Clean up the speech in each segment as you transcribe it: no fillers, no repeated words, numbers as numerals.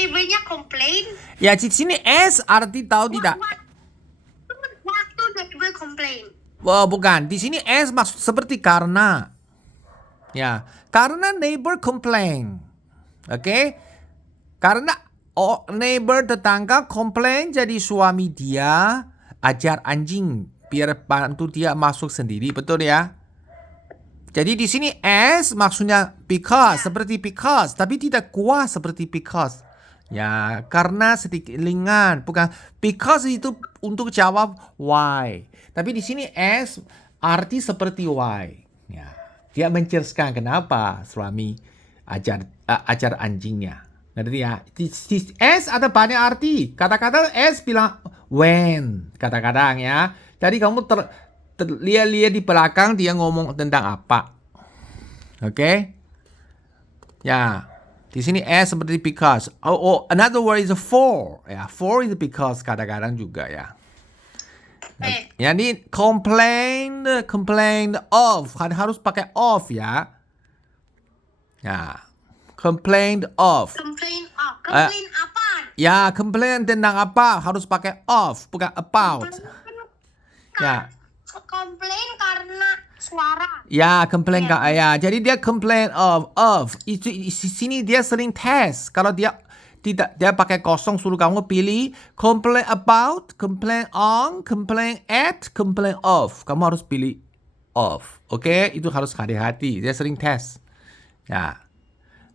neighbornya complain. Ya, di sini S arti tahu tidak? Waktu neighbor complain. Oh, bukan. Di sini S maksud seperti karena. Ya, karena neighbor complain. Oke? Karena neighbor tetangga komplain, jadi suami dia ajar anjing biar bantu dia masuk sendiri, betul ya? Jadi di sini as maksudnya because, seperti because, tapi tidak kuat seperti because. Ya, karena sedikit ringan, bukan because itu untuk jawab why. Tapi di sini as arti seperti why. Ya, dia menjelaskan kenapa suami ajar anjingnya. Ngerti ya? S ada banyak arti. Kata-kata S bilang when. Kadang-kadang ya. Jadi kamu lihat di belakang dia ngomong tentang apa. Oke? Ya. Di sini S seperti because. Another word is for. Ya, for is because kadang-kadang juga ya. Ya, ini complain of. Harus pakai of ya. Ya. Complain of. Complain apa? Ya, complain tentang apa harus pakai of, bukan about. Ya. Complain karena suara. Ya, complain ya. Jadi dia complain of. Itu di sini dia sering tes. Kalau dia tidak, dia pakai kosong, suruh kamu pilih complain about, complain on, complain at, complain of. Kamu harus pilih of. Oke? Itu harus hati-hati. Dia sering tes. Ya.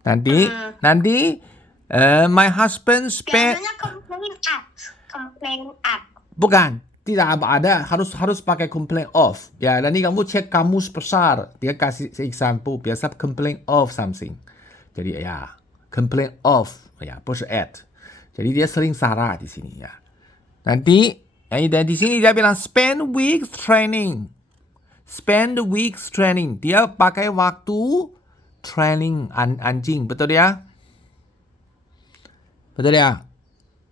Nanti my husband spent. Biasanya complain at. Bukan, tidak ada. Harus pakai complain of. Ya, nanti kamu cek kamus besar. Dia kasih example. Biasa complain of something. Jadi ya, complain of. Ya, bukan at. Jadi dia sering salah di sini ya. Nanti di sini dia bilang spend weeks training. Spend weeks training. Dia pakai waktu training anjing, betul ya? Betul ya?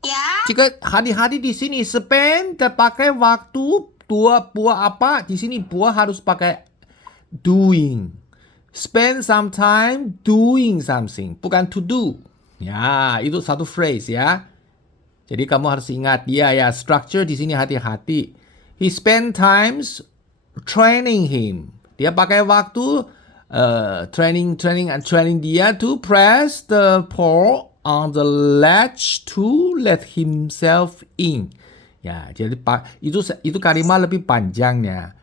Ya. Jika hari-hari di sini spend terpakai waktu buah apa? Di sini buah harus pakai doing. Spend some time doing something, bukan to do. Ya, itu satu phrase ya. Jadi kamu harus ingat dia ya. Structure di sini hati-hati. He spend times training him. Dia pakai waktu training dia to press the paw on the latch to let himself in. Ya, jadi itu kalimat lebih panjangnya.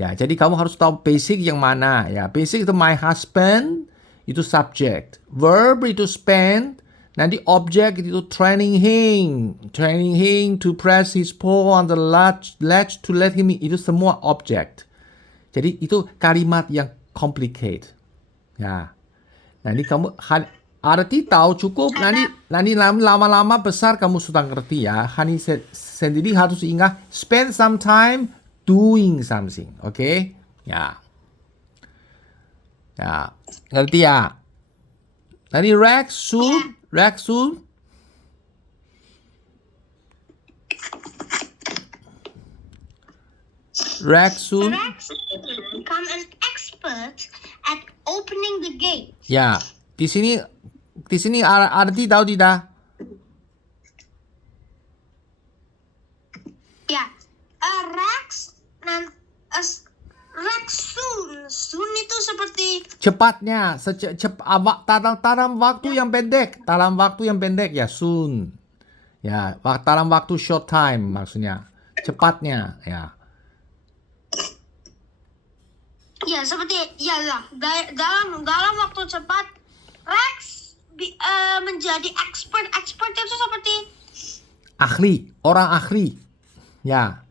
Ya, jadi kamu harus tahu basic yang mana ya. Basic itu my husband itu subject, verb itu spend, nanti object itu training him to press his paw on the latch to let him in. Itu semua object. Jadi itu kalimat yang complicated. Ya. Nanti kamu arti tahu cukup. Nanti lama-lama besar kamu sudah ngerti ya. Hani sendiri harus ingat spend some time doing something. Oke? Ya. Ya. Ngerti ya? Nanti Rex soon. Become an expert at opening the gate. Ya, di sini arti tahu tidak? Ya, Rex soon itu seperti Cepatnya, dalam waktu yang pendek ya soon. Ya, dalam waktu short time maksudnya. Cepatnya ya. ya seperti dalam waktu cepat Rex menjadi expert itu seperti orang ahli. Ya.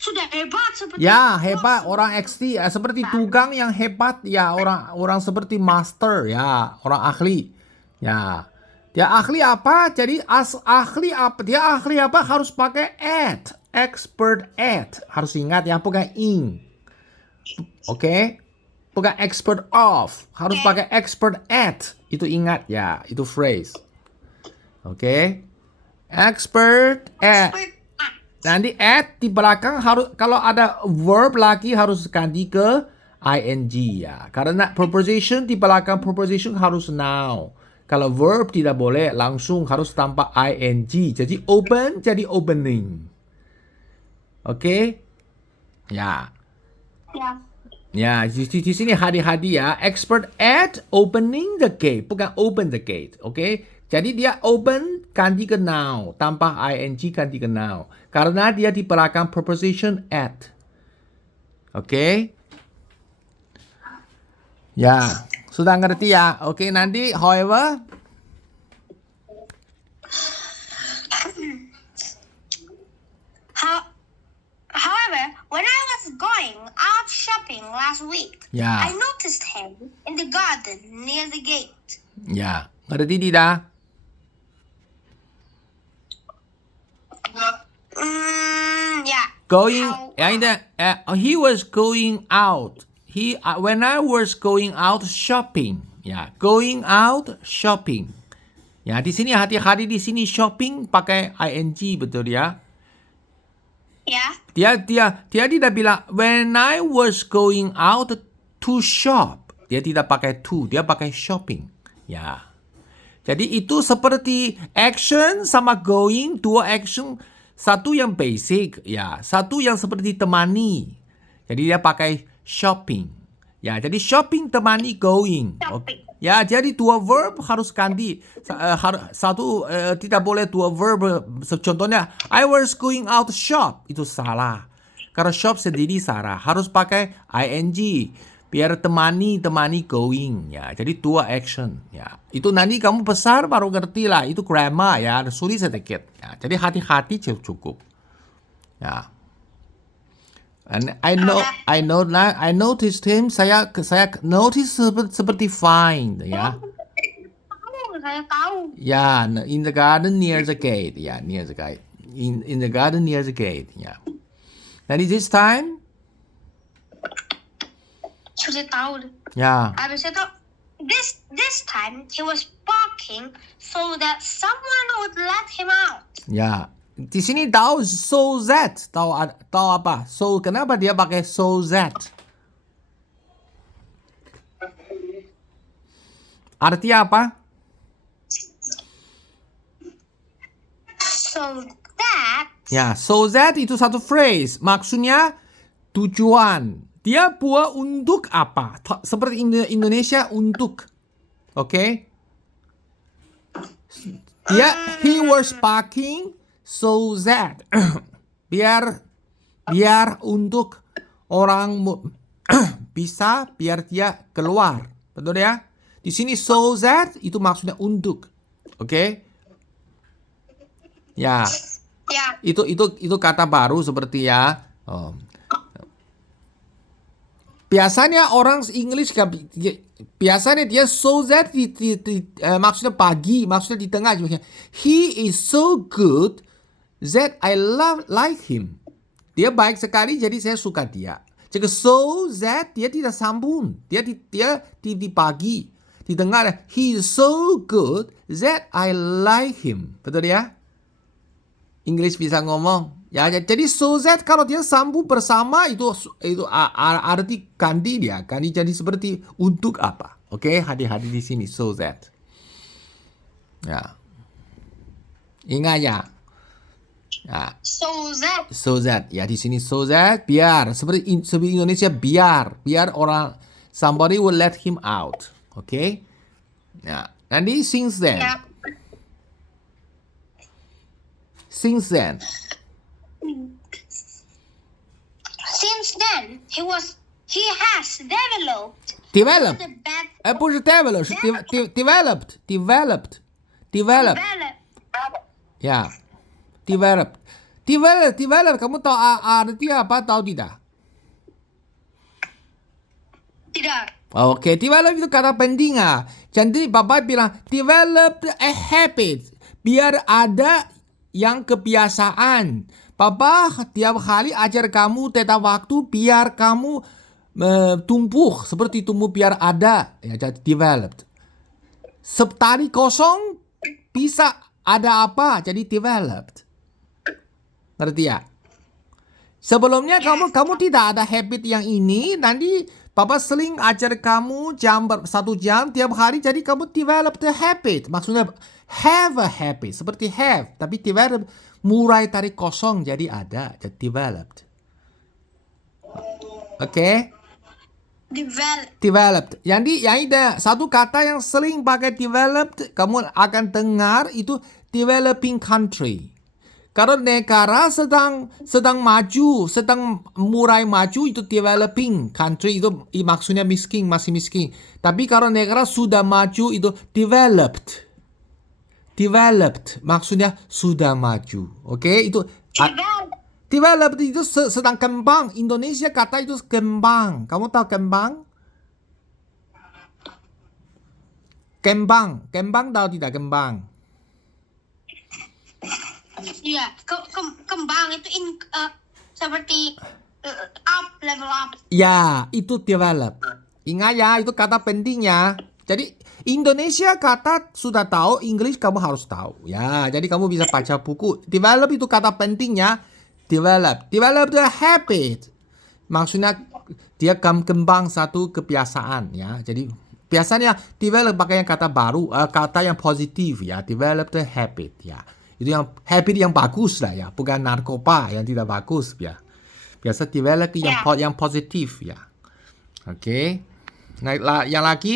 Sudah hebat seperti Ya, hebat orang XT ya, seperti tukang yang hebat ya, orang seperti master ya, orang ahli. Ya. Dia ahli apa? Jadi ahli apa? Dia ahli apa? Harus pakai at, expert at. Harus ingat ya, bukan in. Oke? Bukan expert of, harus pakai expert at. Itu ingat ya, itu phrase. Oke? Expert at. Nanti at di belakang harus, kalau ada verb lagi harus ganti ke ing ya. Karena preposition di belakang preposition harus now. Kalau verb tidak boleh langsung harus tanpa ing. Jadi open jadi opening. Oke? Ya. Yeah. Ya, di sini hati-hati ya. Expert at opening the gate, bukan open the gate. Oke? Jadi dia open ganti ke now, tanpa ing ganti ke now. Karena dia di belakang preposition at. Oke? Ya, sudah ngerti ya? Oke, nanti however However, when I was going out shopping last week, Ya. I noticed him in the garden near the gate. Ya, ngerti tidak? Yeah. Going, How- he was going out. When I was going out shopping. Ya, going out shopping. Ya, di sini hati-hati di sini shopping pakai ing betul ya. Yeah. Dia tidak bilang when I was going out to shop. Dia tidak pakai to, dia pakai shopping. Ya. Jadi itu seperti action sama going, dua action, satu yang basic, ya, satu yang seperti temani. Jadi dia pakai shopping. Ya, jadi shopping temani going. Shopping. Ya, jadi dua verb harus ganti. Satu tidak boleh dua verb. Contohnya, I was going out shop. Itu salah. Karena shop sendiri salah. Harus pakai ing. Biar temani going. Ya, jadi dua action. Ya, itu nanti kamu besar baru ngerti lah. Itu grammar ya. Sulit sedikit. Ya, jadi hati-hati cukup. Ya. And I noticed him. Saya notice seperti find, ya. Saya tahu. Yeah, in the garden near the gate. Yeah, near the gate. In the garden near the gate. Yeah. Then this time, Sudah tahu. yeah. Habis itu, this time he was barking so that someone would let him out. Ya, di sini tahu so that, tahu apa? So kenapa dia pakai so that? Artinya apa? So that. Ya, so that itu satu phrase, maksudnya tujuan. Dia buat untuk apa? Seperti Indonesia untuk, oke? He was parking so that biar untuk orang bisa biar dia keluar, betul ya? Di sini so that itu maksudnya untuk, oke? Ya, Ya. itu kata baru seperti ya. Biasanya orang English biasanya dia so that maksudnya pagi, maksudnya di tengah. He is so good that I like him. Dia baik sekali jadi saya suka dia. Jadi so that dia tidak sambung. Dia di pagi. Di tengah he is so good that I like him. Betul ya? English bisa ngomong. Ya, jadi so that kalau dia sambung bersama itu arti ganti dia. Ganti jadi seperti untuk apa. Oke, hati-hati di sini so that. Ya. Ingat ya. Ya. So that. Ya, di sini so that biar seperti Indonesia biar orang somebody will let him out. Oke? Ya. Nanti since then. Ya. Since then. Since then, he has developed. Developed. The bad 不是 developed，是 developed。 Ya, developed. Kamu tahu artinya apa? Tahu tidak? Tidak. Oke, develop itu kata penting ah. Jadi Bapak bilang develop a habit. Biar ada yang kebiasaan. Papa tiap hari ajar kamu tentang waktu biar kamu tumbuh seperti tumbuh biar ada ya jadi developed. Tadi kosong bisa ada apa jadi developed. Ngerti ya? Sebelumnya kamu tidak ada habit yang ini, nanti Papa sering ajar kamu 1 jam tiap hari, jadi kamu develop the habit. Maksudnya have a habit, seperti have, tapi develop, mulai dari kosong jadi ada, jadi developed. Oke? Developed. Yang ada satu kata yang sering pakai developed, kamu akan dengar itu developing country. Kalau negara sedang maju, sedang mulai maju itu developing country, itu maksudnya miskin, masih miskin. Tapi kalau negara sudah maju itu developed. Developed maksudnya sudah maju. Oke? Itu developed itu sedang kembang. Indonesia kata itu kembang. Kamu tahu kembang? Kembang tahu tidak kembang? Iya, kembang itu seperti level up. Ya, itu develop. Ingat ya, itu kata pentingnya. Jadi Indonesia kata sudah tahu, English kamu harus tahu. Ya, jadi kamu bisa baca buku. Develop itu kata pentingnya. Develop the habit. Maksudnya dia kembang satu kebiasaan ya. Jadi biasanya develop pakai yang kata baru, kata yang positif ya. Develop the habit ya. Itu yang habit yang bagus lah ya, bukan narkoba yang tidak bagus ya. Biasa develop yang positif ya. Oke. Nah, yang lagi